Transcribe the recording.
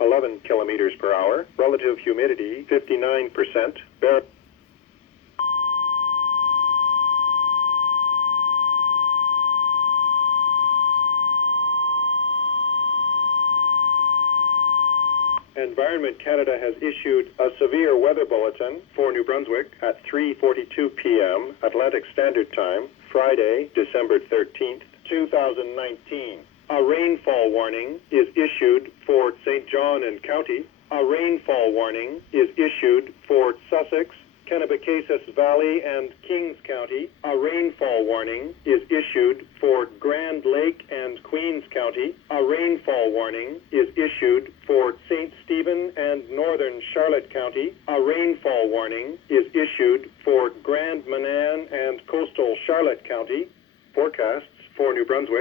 11 kilometers per hour. Relative humidity 59%. Environment Canada has issued a severe weather bulletin for New Brunswick at 3:42 p.m. Atlantic Standard Time, Friday, December 13th, 2019. A rainfall warning is issued for St. John and County. A rainfall warning is issued for Sussex, Kennebecasis Valley, and Kings County. A rainfall warning is issued for Grand Lake and Queens County. A rainfall warning is issued for St. Stephen and Northern Charlotte County. A rainfall warning is issued for Grand Manan and Coastal Charlotte County. Forecasts for New Brunswick.